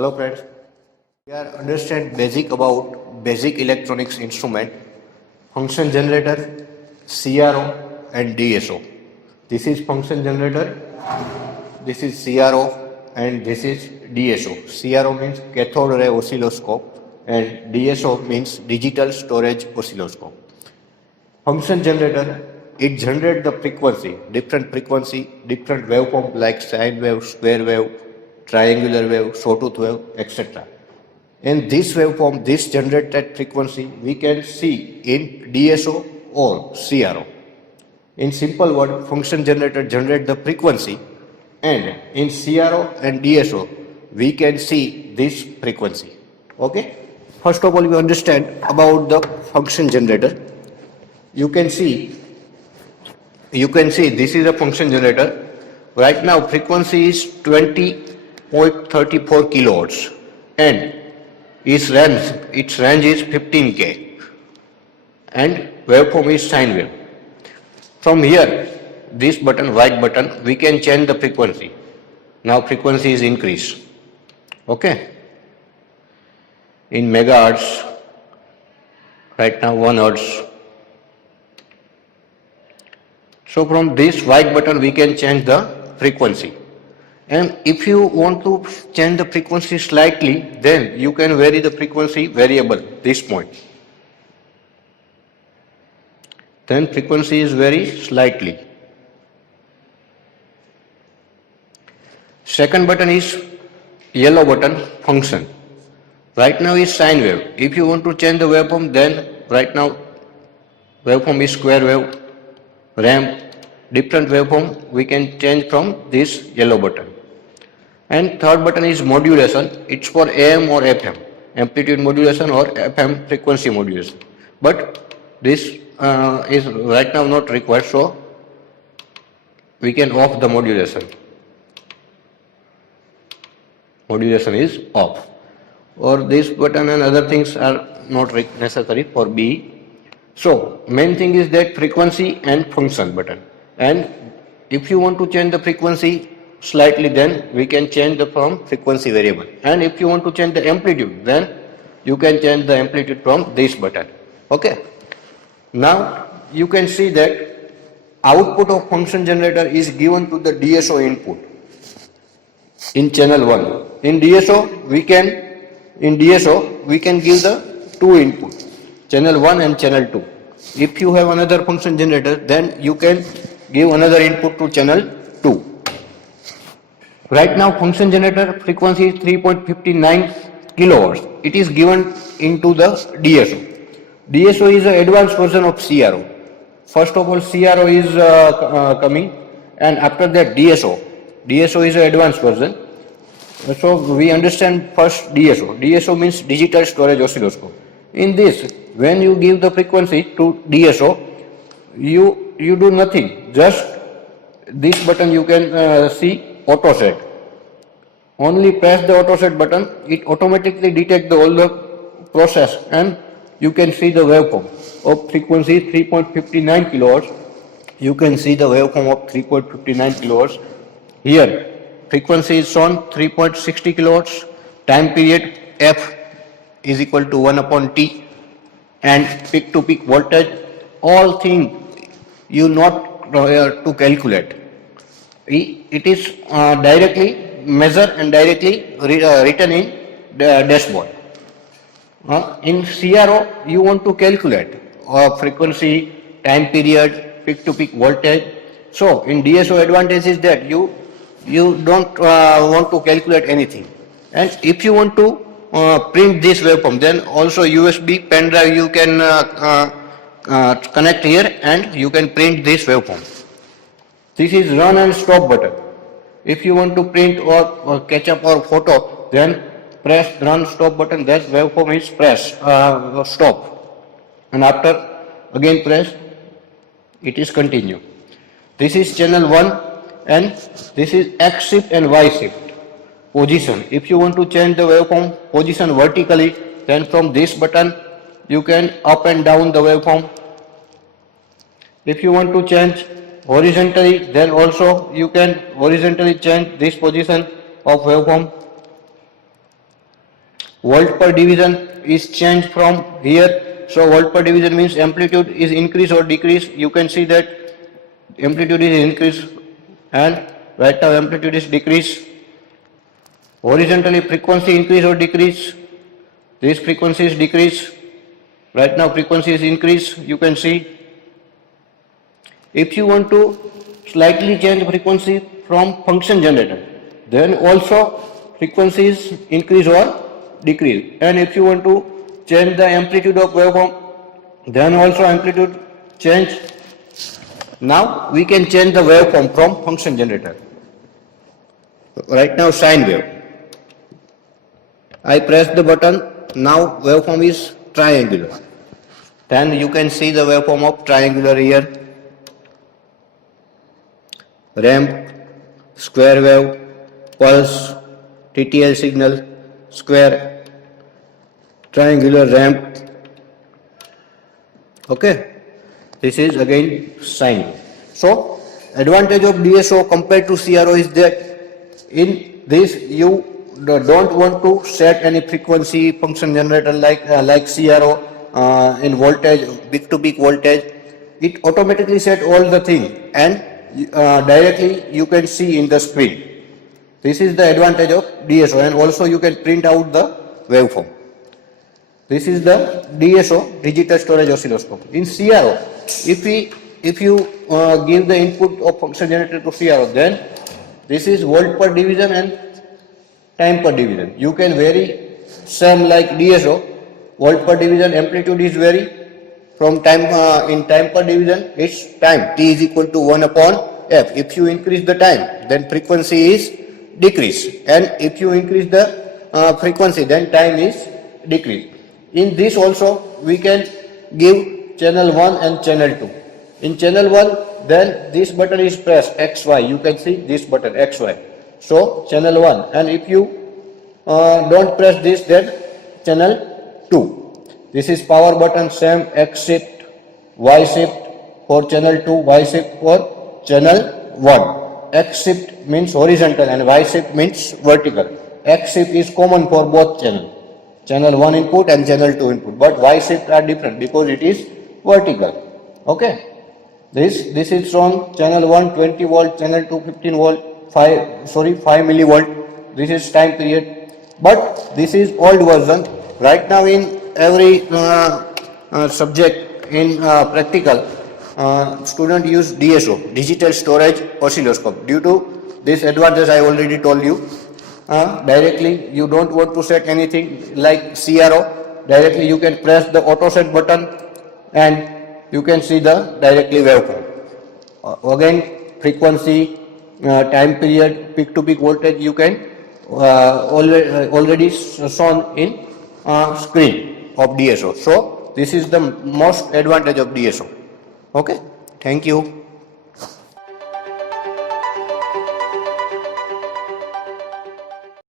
Hello friends, we are understand basic about basic electronics instrument, function generator, CRO and DSO. This is function generator, this is CRO and this is DSO. CRO means cathode ray oscilloscope and DSO means digital storage oscilloscope. Function generator, it generates the frequency, different waveform like sine wave, square wave, triangular wave, sawtooth wave, etc. In this waveform, this generated frequency we can see in DSO or CRO. In simple word, function generator generate the frequency, and in CRO and DSO we can see this frequency. Okay. First of all, we understand about the function generator. You can see this is a function generator. Right now frequency is 20.34 kilohertz and its range is 15K and waveform is sine wave. From here, this button, white button, we can change the frequency. Now frequency is increased. Okay. In megahertz, right now 1 hertz. So from this white button we can change the frequency. And if you want to change the frequency slightly, then you can vary the frequency variable, this point. Then frequency is very slightly. Second button is yellow button, function. Right now is sine wave. If you want to change the waveform, then right now waveform is square wave, ramp, different waveform we can change from this yellow button. And third button is modulation. It's for AM or FM, amplitude modulation or FM frequency modulation. But this is right now not required, so we can off the modulation. Modulation is off. Or this button and other things are not necessary for B. So main thing is that frequency and function button. And if you want to change the frequency slightly, then we can change the from frequency variable. And if you want to change the amplitude, then you can change the amplitude from this button. Okay. Now you can see that output of function generator is given to the DSO input in channel 1. In DSO we can give the two input, channel 1 and channel 2. If you have another function generator, then you can give another input to channel 2. Right now function generator frequency is 3.59 kilohertz. It is given into the DSO. DSO is an advanced version of CRO. First of all CRO is coming, and after that DSO. DSO is an advanced version. So we understand first DSO. DSO means digital storage oscilloscope. In this, when you give the frequency to DSO, you do nothing. Just this button you can see auto set. Only press the auto set button, it automatically detects all the process and you can see the waveform of frequency 3.59 kilohertz. You can see the waveform of 3.59 kilohertz. Here frequency is shown 3.60 kilohertz. Time period F is equal to 1 upon T, and peak to peak voltage. All things you not to calculate. It is directly measured and directly written in the dashboard. In CRO you want to calculate frequency, time period, peak to peak voltage. So in DSO advantage is that you don't want to calculate anything. And if you want to print this waveform, then also USB pen drive you can connect here and you can print this waveform. This is run and stop button. If you want to print or catch up or photo, then press run stop button. That waveform is press stop, and after again press, it is continue. This is channel 1 and this is X shift and Y shift position. If you want to change the waveform position vertically, then from this button you can up and down the waveform. If you want to change horizontally, then also you can horizontally change this position of waveform. Volt per division is changed from here. So volt per division means amplitude is increase or decrease. You can see that amplitude is increase and right now amplitude is decrease. Horizontally frequency increase or decrease. This frequency is decrease. Right now frequency is increase. You can see. If you want to slightly change frequency from function generator, then also frequency is increase or decrease. And if you want to change the amplitude of waveform, then also amplitude change. Now we can change the waveform from function generator. Right now sine wave. I press the button, now waveform is triangular. Then you can see the waveform of triangular here. Ramp, square wave, pulse, TTL signal, square, triangular ramp. Okay, this is again sine wave. So advantage of DSO compared to CRO is that in this you don't want to set any frequency function generator like CRO in voltage, peak to peak voltage. It automatically set all the thing and directly you can see in the screen. This is the advantage of DSO, and also you can print out the waveform. This is the DSO, digital storage oscilloscope. In CRO, if you give the input of function generator to CRO, then this is volt per division and time per division. You can vary same like DSO. Volt per division amplitude is vary. From time in time per division, it's time t is equal to 1 upon f. If you increase the time, then frequency is decrease, and if you increase the frequency, then time is decrease. In this also we can give channel 1 and channel 2. In channel 1, then this button is pressed XY. You can see this button XY. So channel 1, and if you don't press this, then channel 2. This is power button, same X shift, Y shift for channel 2, Y shift for channel 1. X shift means horizontal and Y shift means vertical. X shift is common for both channel. Channel 1 input and channel 2 input. But Y shift are different because it is vertical. Okay. This is from channel 1 20 volt, channel 2 15 volt, 5 millivolt. This is time period. But this is old version. Right now in every subject in practical, student use DSO, digital storage oscilloscope. Due to this advantage I already told you, directly you don't want to set anything like CRO, directly you can press the auto set button and you can see the directly waveform. Again frequency, time period, peak to peak voltage you can already shown in screen of DSO. So this is the most advantage of DSO. Okay, thank you.